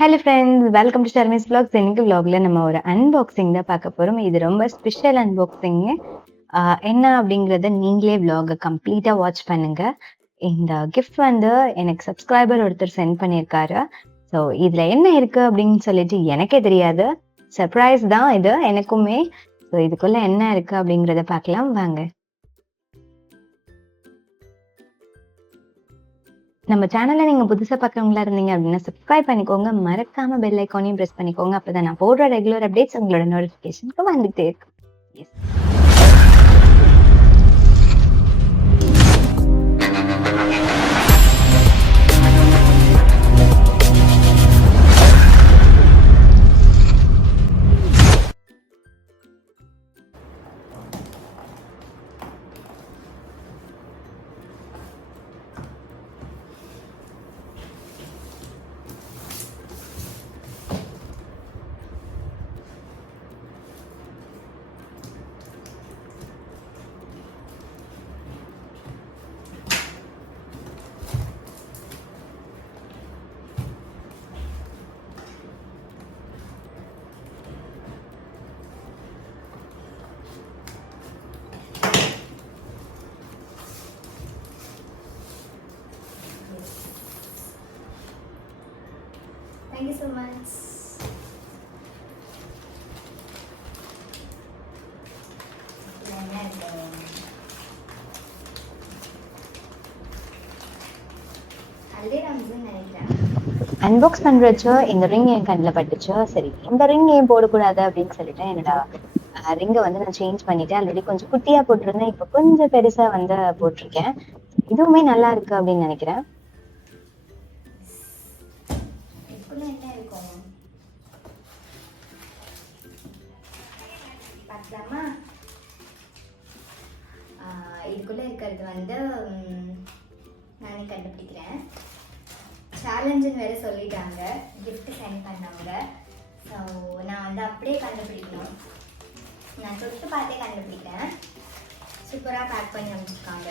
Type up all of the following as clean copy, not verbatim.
Hello friends, welcome to Sharmi's vlogs. இன்னைக்கு vlogல நம்ம ஒரு அன்பாக்சிங் தான் பார்க்க போறோம். இது ரொம்ப ஸ்பெஷல் அன்பாக்சிங். என்ன அப்படிங்கிறத நீங்களே vlog கம்ப்ளீட்டா வாட்ச் பண்ணுங்க. இந்த கிஃப்ட் வந்து எனக்கு சப்ஸ்கிரைபர் ஒருத்தர் சென்ட் பண்ணியிருக்காரு. ஸோ இதுல என்ன இருக்கு அப்படின்னு சொல்லிட்டு எனக்கே தெரியாது. சர்ப்ரைஸ் தான் இது எனக்குமே. ஸோ இதுக்குள்ள என்ன இருக்கு அப்படிங்கிறத பார்க்கலாம் வாங்க. நம்ம சேனலை நீங்க புதுசா பார்க்கறவங்களா இருந்தீங்க அப்படின்னா சப்ஸ்கிரைப் பண்ணிக்கோங்க. மறக்காம பெல் ஐக்கானையும் பிரஸ் பண்ணிக்கோங்க. அப்பதான் நான் போடுற ரெகுலர் அப்டேட்ஸ் உங்களோட நோட்டிபிகேஷனுக்கு வந்துட்டே இருக்கும். Yes. Thank you so much. Unbox பண்றச்சோ இந்த ரிங் என் கண்ணில் பட்டுச்சோ, சரி இந்த ரிங் ஏன் போடக்கூடாது அப்படின்னு சொல்லிட்டு என்னோட ரிங்கை வந்து நான் சேஞ்ச் பண்ணிட்டேன். ஆல்ரெடி கொஞ்சம் குட்டியா போட்டிருந்தேன், இப்போ கொஞ்சம் பெருசா வந்து போட்டிருக்கேன். இதுவுமே நல்லா இருக்கு அப்படின்னு நினைக்கிறேன். இதுக்குள்ள இருக்கிறது வந்து நானே கண்டுபிடிக்கிறேன். சேலஞ்சுன்னு வேற சொல்லிட்டாங்க கிஃப்ட் சென்ட் பண்ணவங்க. ஸோ நான் வந்து அப்படியே கண்டுபிடிக்கணும். நான் தொட்டு பார்த்தே கண்டுபிடிக்கிறேன். சூப்பராக பேக் பண்ணி அமைச்சிருக்காங்க.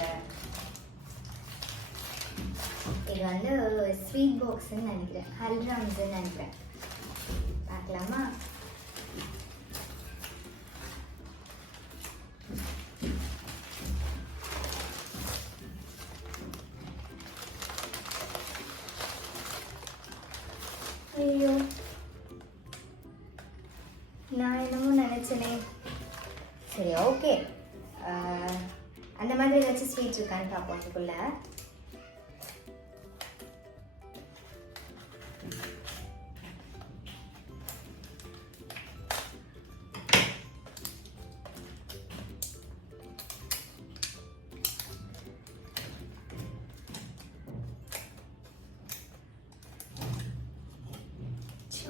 இது வந்து ஸ்வீட் பாக்ஸ்ன்னு நினைக்கிறேன், ஹல்ட்ராம்ஸ்ன்னு நினைக்கிறேன். பார்க்கலாமா? ஐயோ, நான் என்னமோ நினச்சேனே. சரி, ஓகே. அந்த மாதிரி ஏதாச்சும் ஸ்வீட்ஸ் இருக்கான்னு பார்ப்போம் அதுக்குள்ள.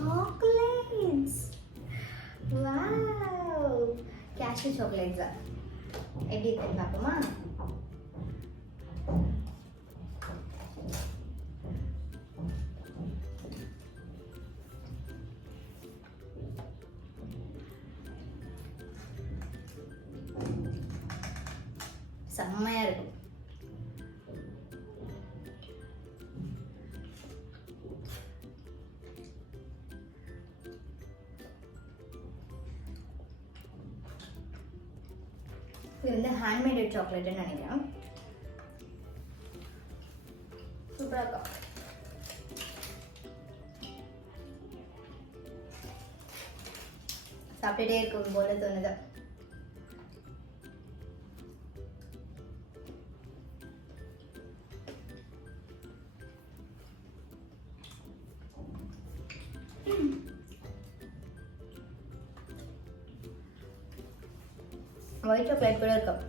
Chocolates! Wow! Cashew chocolates. எப்படி இருக்குன்னு பார்ப்போமா? செம்மையா இருக்கும். இது வந்து ஹேண்ட்மேட் சாக்லேட்னு நினைக்கிறேன். சூப்பராக இருக்கும். சாப்பிட்டுட்டே இருக்கும் போல தோணுது. ஒயிட் சாக்லேட் கூட இருக்கும்.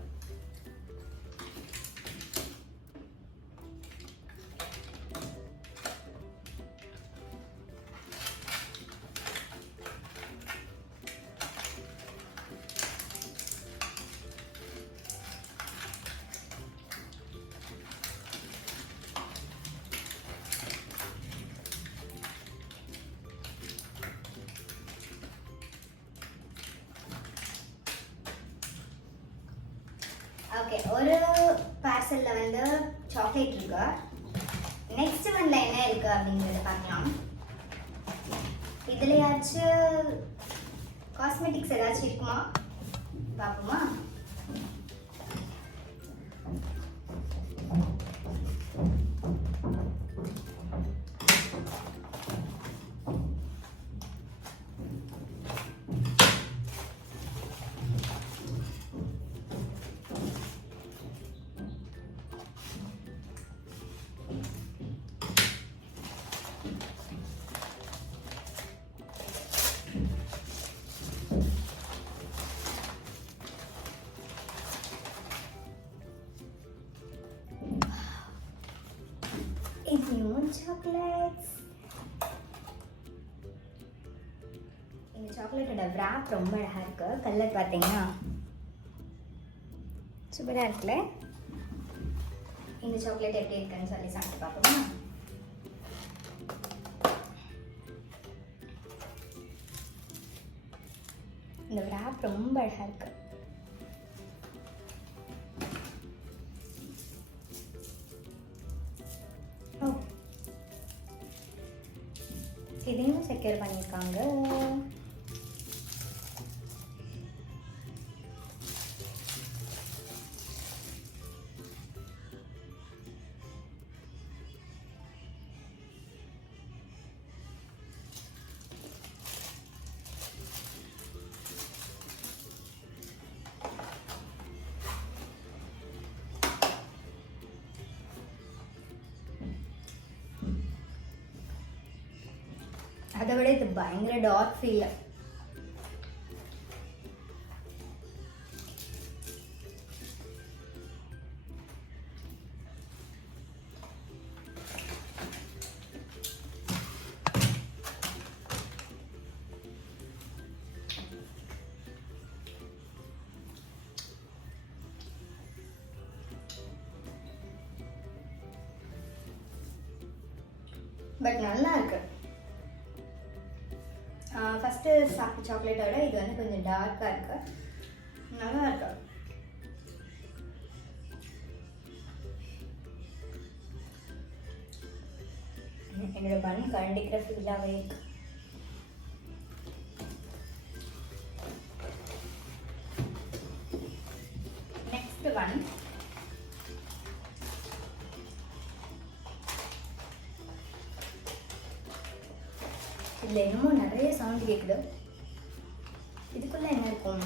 ஓகே, ஒரு பார்சலில் வந்து சாக்லேட் இருக்கு. நெக்ஸ்ட் ஒன்ல என்ன இருக்கு அப்படிங்கிறத பார்க்கலாம். இதுலையாச்சும் காஸ்மெட்டிக்ஸ் ஏதாச்சும் இருக்குமா பார்ப்போமா? இன்னும் சாக்லேட்ஸ். இந்த சாக்லேட்டோட wrap ரொம்ப அழகாக இருக்கு. கலர் பார்த்தீங்கன்னா சூப்பராக இருக்குல்ல. இந்த சாக்லேட் எப்படி இருக்குன்னு சொல்லி சாப்பிட்டு பார்ப்போமா? இந்த wrap ரொம்ப அழகாக இருக்கு. இதையும் செக்யூர் பண்ணியிருக்காங்க. அதை விட இது பயங்கர டார்க் ஃபீல். பட் நல்லா இருக்கு. ஃபஸ்ட்டு சாப்பிட்ட சாக்லேட்டோட இது வந்து கொஞ்சம் டார்க்காக இருக்கு. நல்லா இருக்கு. என்னோட பன் கண்டிக்கிற ஃபீலாகவே இருக்கு. நெக்ஸ்ட் ஒன் இதில் என்னமோ நிறைய சவுண்ட் கேட்குது. இதுக்குள்ள என்ன இருக்கும்?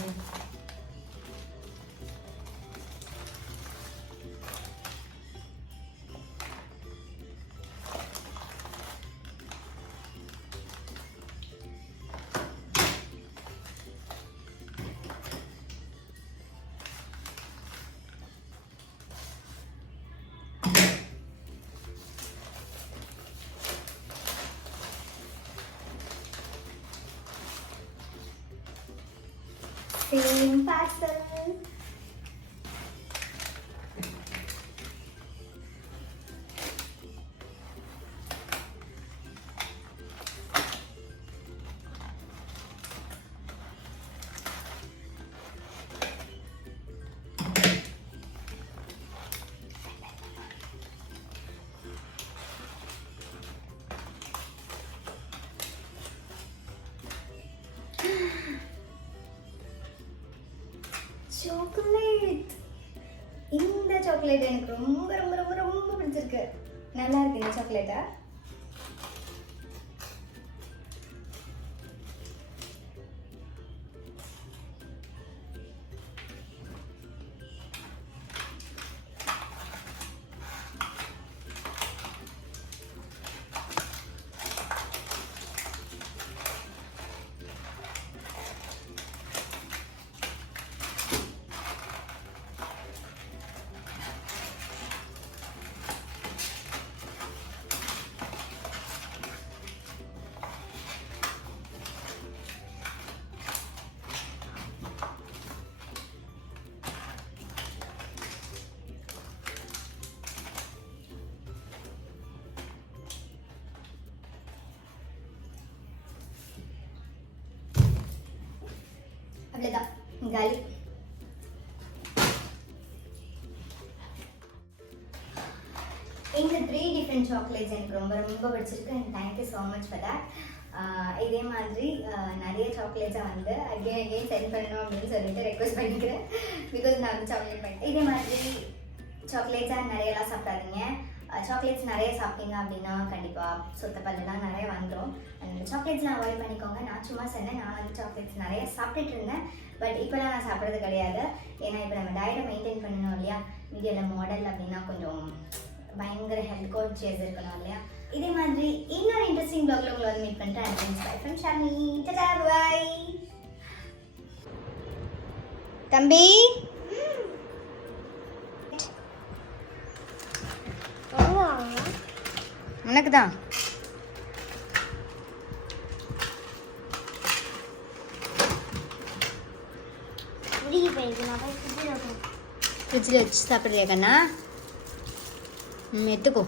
Same parcel. சாக்லேட். இந்த சாக்லேட் எனக்கு ரொம்ப ரொம்ப ரொம்ப ரொம்ப பிடிச்சிருக்கு. நல்லா இருக்கு இந்த சாக்லேட்டா. அவ்வளோதான் காலி. இந்த 3 டிஃப்ரெண்ட் அண்ட் சாக்லேட்ஸ் எனக்கு ரொம்ப ரொம்ப பிடிச்சிருக்கு and thank you so much for that. இதே மாதிரி நிறைய சாக்லேட்ஸை வந்து அகெயின் சென்ட் பண்ணணும் அப்படின்னு சொல்லிட்டு ரெக்வஸ்ட் பண்ணிக்கிறேன். பிகாஸ் நான் வந்து சாக்லேட் பண்ணிட்டேன். இதே மாதிரி சாக்லேட்ஸாக நிறையலாம் சாப்பிடாதீங்க. சாக்லேட்ஸ் நிறைய சாப்பிட்டீங்க அப்படின்னா கண்டிப்பாக சொத்த பல்லுலாம் நிறைய வந்துடும். அண்ட் சாக்லேட்ஸ்லாம் அவாய்ட் பண்ணிக்கோங்க. நான் சும்மா சொன்னேன், நான் வந்து சாக்லேட்ஸ் நிறைய சாப்பிட்டுட்டு இருந்தேன். பட் இப்போலாம் நான் சாப்பிட்றது கிடையாது. ஏன்னா இப்போ நம்ம டயட்டை மெயின்டைன் பண்ணணும் இல்லையா. மீடியாவில் மாடல் அப்படின்னா கொஞ்சம் பயங்கர ஹெல்த் கான்ஷியஸ் இருக்கணும் இல்லையா. இதே மாதிரி இன்னொரு இன்ட்ரெஸ்டிங் ப்ளாக்ல உங்களை வந்து மீட் பண்ணிட்டேன். From Xiaomi. Tata bye. தம்பி உனக்கு தான். ஃப்ரிட்ஜில் வச்சு சாப்பிட்றியா கண்ணா? எடுத்துக்கோ.